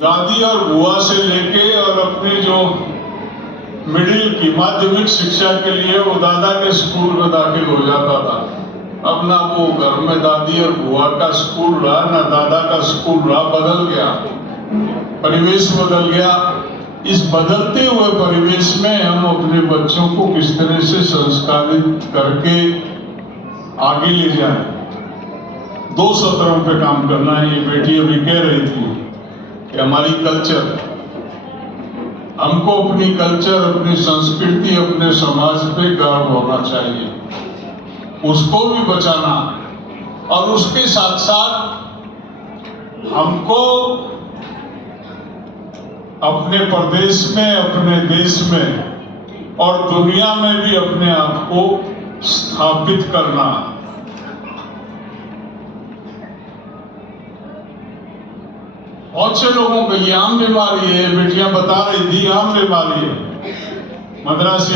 दादी और बुआ से लेके और अपनी जो मिडिल की माध्यमिक शिक्षा के लिए वो दादा के स्कूल में दाखिल हो जाता था। अब ना वो घर में दादी और बुआ का स्कूल रहा, ना दादा का स्कूल रहा, बदल गया, परिवेश बदल गया। इस बदलते हुए परिवेश में हम अपने बच्चों को किस तरह से संस्कारित करके आगे ले जाएं, 2 सत्रों पे काम करना है। ये बेटी अभी कह रही थी कि हमारी कल्चर, हमको अपनी कल्चर, अपनी संस्कृति, अपने समाज पे गर्व होना चाहिए, उसको भी बचाना, और उसके साथ साथ हमको अपने प्रदेश में, अपने देश में और दुनिया में भी अपने आप को स्थापित करना। बहुत से लोगों को ये आम बीमारी है, बेटियां बता रही थी, आम बीमारी है। मद्रासी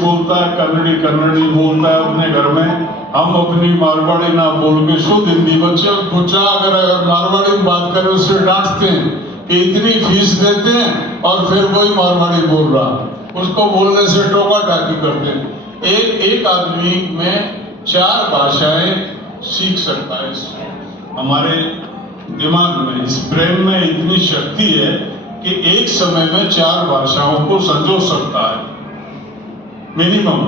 बोलता है, कन्नड़ी बोलता है अपने घर में। हम अपनी मारवाड़ी ना बोल के शुद्ध हिंदी, बच्चा अगर मारवाड़ी में बात करे उससे डांटते हैं कि इतनी फीस देते हैं और फिर वही मारवाड़ी बोल रहा, उसको बोलने से टोका टाकी करते हैं। एक आदमी में 4 भाषाएं सीख सकता है। हमारे दिमाग में, इस ब्रेन में इतनी शक्ति है कि एक समय में 4 भाषाओं को संजो सकता है मिनिमम।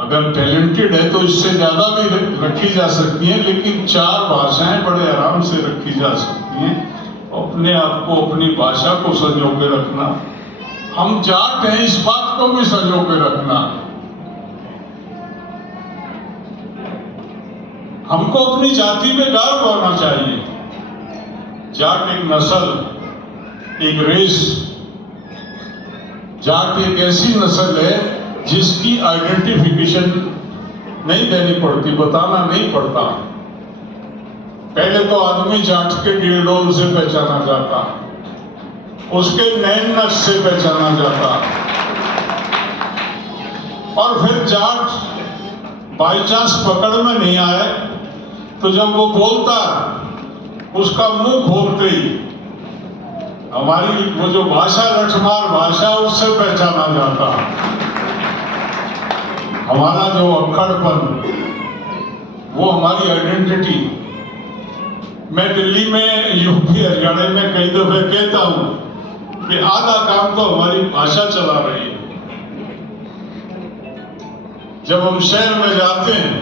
अगर टैलेंटेड है तो इससे ज्यादा भी रखी जा सकती है, लेकिन 4 भाषाएं बड़े आराम से रखी जा सकती हैं। अपने आप को, अपनी भाषा को संजो के रखना। हम जाट हैं, इस बात को भी संजो के रखना। हमको अपनी जाति में गर्व होना चाहिए। जाट एक नस्ल, एक रेस, जाट एक ऐसी नस्ल है जिसकी आइडेंटिफिकेशन नहीं देनी पड़ती, बताना नहीं पड़ता। पहले तो आदमी जाट के डीलडोल से पहचाना जाता, उसके नैन नक्श से पहचाना जाता, और फिर जाट बाई चांस पकड़ में नहीं आए तो जब वो बोलता, उसका मुंह खोलते ही हमारी वो जो भाषा, लठमार भाषा, उससे पहचाना जाता। हमारा जो अक्खड़पन, वो हमारी आइडेंटिटी। मैं दिल्ली में, यूपी, हरियाणा में कई दफे कहता हूं कि आधा काम तो हमारी भाषा चला रही है। जब हम शहर में जाते हैं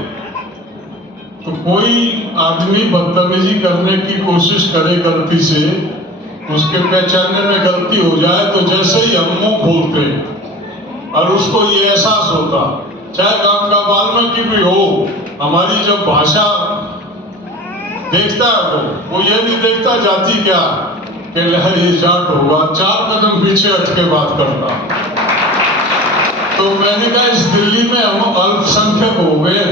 तो कोई आदमी बदतमीजी करने की कोशिश करे गलती से, उसके पहचानने में गलती हो जाए तो जैसे ही हम मुंह खोलते हैं और उसको ये एहसास होता, चाहे गांव का वाल्मीकि भी हो, हमारी जब भाषा देखता है वो ये नहीं देखता जाति क्या कि लहर ये जाट होगा, 4 कदम पीछे हट के बात करता। तो मैंने कहा इस दिल्ली में हम अल्पसंख्यक हो गए।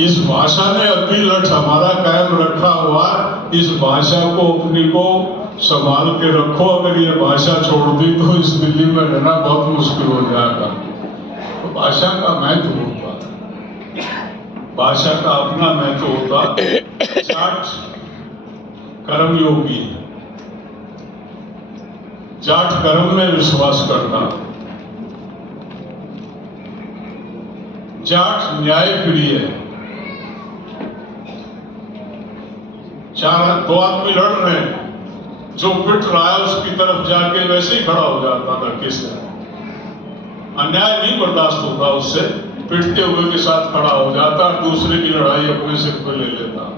इस भाषा ने अपनी लठ हमारा कायम रखा हुआ। इस भाषा को, अपनी को संभाल के रखो। अगर ये भाषा छोड़ दी तो इस दिल्ली में रहना बहुत मुश्किल हो जाएगा। तो भाषा का महत्व होता, भाषा का अपना महत्व होता। जाट कर्मयोगी, जाट कर्म में विश्वास करता, जाट न्याय प्रिय है। 2 आदमी लड़ रहे हैं, जो पिट रहा है उसकी तरफ जाके वैसे ही खड़ा हो जाता था। किससे अन्याय नहीं बर्दाश्त होता, उससे पिटते हुए के साथ खड़ा हो जाता, दूसरे की लड़ाई अपने सिर पर ले लेता।